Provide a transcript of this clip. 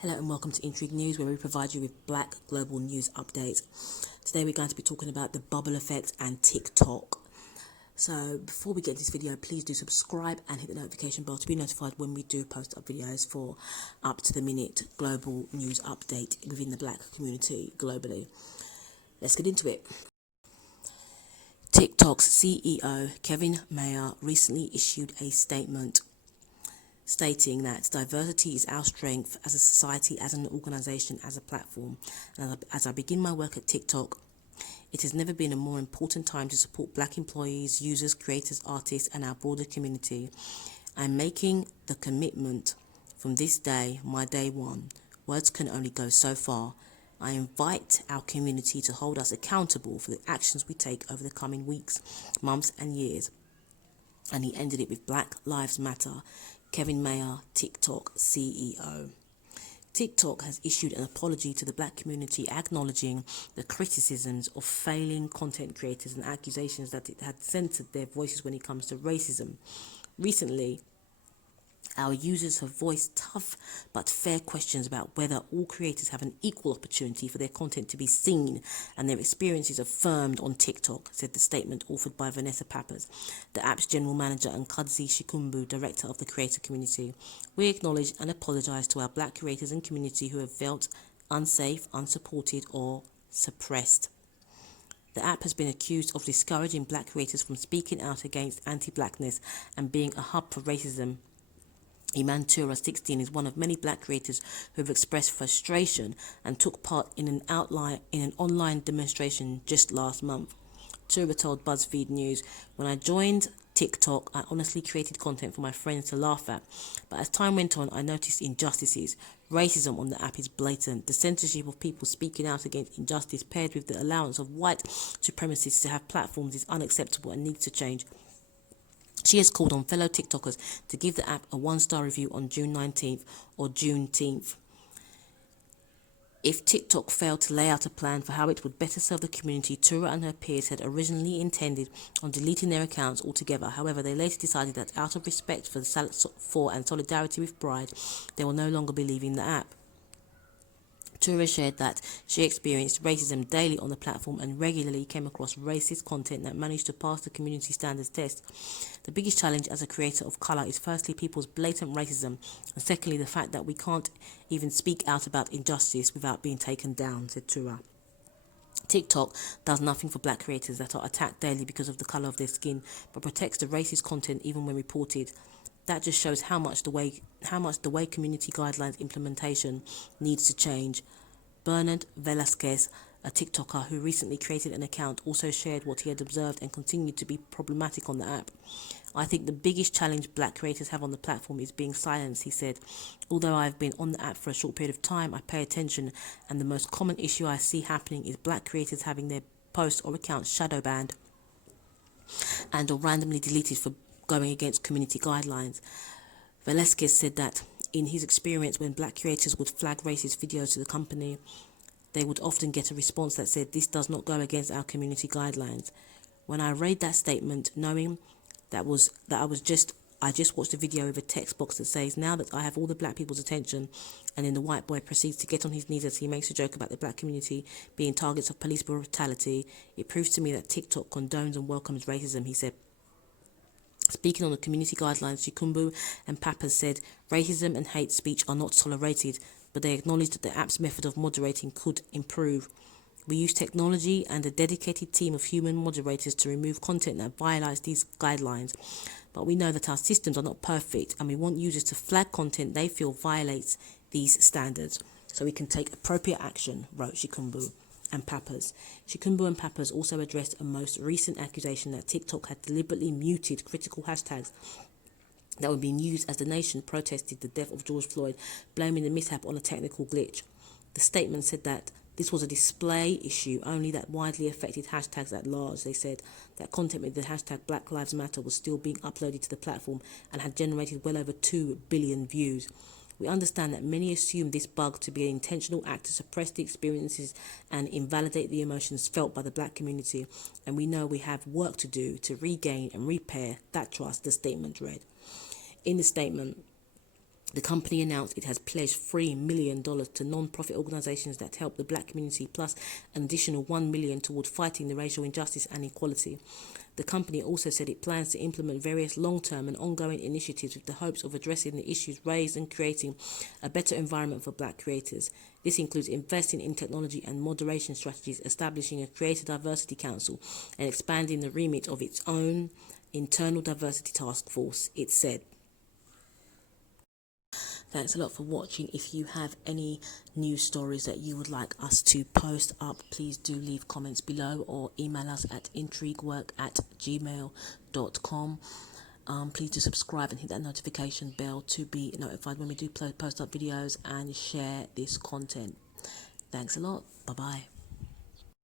Hello and welcome to Intrigue News, where we provide you with Black global news updates. Today we're going to be talking about the bubble effect and TikTok. So before we get into this video, please do subscribe and hit the notification bell to be notified when we do post up videos for up to the minute global news update within the Black community globally. Let's get into it. TikTok's CEO Kevin Mayer recently issued a statement stating that diversity is our strength as a society, as an organisation, as a platform. And as I begin my work at TikTok, it has never been a more important time to support Black employees, users, creators, artists, and our broader community. I'm making the commitment from this day, my day one. Words can only go so far. I invite our community to hold us accountable for the actions we take over the coming weeks, months, and years. And he ended it with Black Lives Matter. Kevin Mayer, TikTok CEO. TikTok has issued an apology to the Black community, acknowledging the criticisms of failing content creators and accusations that it had censored their voices when it comes to racism. Recently, our users have voiced tough but fair questions about whether all creators have an equal opportunity for their content to be seen and their experiences affirmed on TikTok, said the statement authored by Vanessa Pappas, the app's general manager, and Kudzi Shikumbu, director of the creator community. We acknowledge and apologise to our Black creators and community who have felt unsafe, unsupported, or suppressed. The app has been accused of discouraging Black creators from speaking out against anti-Blackness and being a hub for racism. Imantura, 16, is one of many Black creators who have expressed frustration and took part in an online demonstration just last month. Tura told BuzzFeed News, "When I joined TikTok, I honestly created content for my friends to laugh at. But as time went on, I noticed injustices. Racism on the app is blatant. The censorship of people speaking out against injustice paired with the allowance of white supremacists to have platforms is unacceptable and needs to change." She has called on fellow TikTokers to give the app a 1-star review on June 19th or Juneteenth. If TikTok failed to lay out a plan for how it would better serve the community, Tura and her peers had originally intended on deleting their accounts altogether. However, they later decided that out of respect for and solidarity with Pride, they will no longer be leaving the app. Tura shared that she experienced racism daily on the platform and regularly came across racist content that managed to pass the community standards test. The biggest challenge as a creator of colour is firstly people's blatant racism, and secondly the fact that we can't even speak out about injustice without being taken down, said Tura. TikTok does nothing for Black creators that are attacked daily because of the colour of their skin, but protects the racist content even when reported. That just shows how much the way community guidelines implementation needs to change. Bernard Velasquez, a TikToker who recently created an account, also shared what he had observed and continued to be problematic on the app. "I think the biggest challenge Black creators have on the platform is being silenced," he said. "Although I've been on the app for a short period of time, I pay attention, and the most common issue I see happening is Black creators having their posts or accounts shadow banned and or randomly deleted for going against community guidelines." Velasquez said that in his experience, when Black creators would flag racist videos to the company, they would often get a response that said, "This does not go against our community guidelines." When I read that statement, knowing I just watched a video with a text box that says, "Now that I have all the Black people's attention," and then the white boy proceeds to get on his knees as he makes a joke about the Black community being targets of police brutality, it proves to me that TikTok condones and welcomes racism, he said. Speaking on the community guidelines, Shikumbu and Pappas said racism and hate speech are not tolerated, but they acknowledged that the app's method of moderating could improve. "We use technology and a dedicated team of human moderators to remove content that violates these guidelines, but we know that our systems are not perfect and we want users to flag content they feel violates these standards so we can take appropriate action," wrote Shikumbu and Pappas. Shikumbu and Pappas also addressed a most recent accusation that TikTok had deliberately muted critical hashtags that were being used as the nation protested the death of George Floyd, blaming the mishap on a technical glitch. The statement said that this was a display issue only that widely affected hashtags at large. They said that content with the hashtag Black Lives Matter was still being uploaded to the platform and had generated well over 2 billion views. "We understand that many assume this bug to be an intentional act to suppress the experiences and invalidate the emotions felt by the Black community, and we know we have work to do to regain and repair that trust," the statement read. In the statement, The company announced it has pledged $3 million to non-profit organisations that help the black community, plus an additional $1 million toward fighting the racial injustice and inequality. The company also said it plans to implement various long-term and ongoing initiatives with the hopes of addressing the issues raised and creating a better environment for black creators. This includes investing in technology and moderation strategies, establishing a Creator Diversity Council, and expanding the remit of its own internal diversity task force, it said. Thanks a lot for watching. If you have any news stories that you would like us to post up, please do leave comments below or email us at intriguework@gmail.com. Please do subscribe and hit that notification bell to be notified when we do post up videos and share this content. Thanks a lot. Bye bye.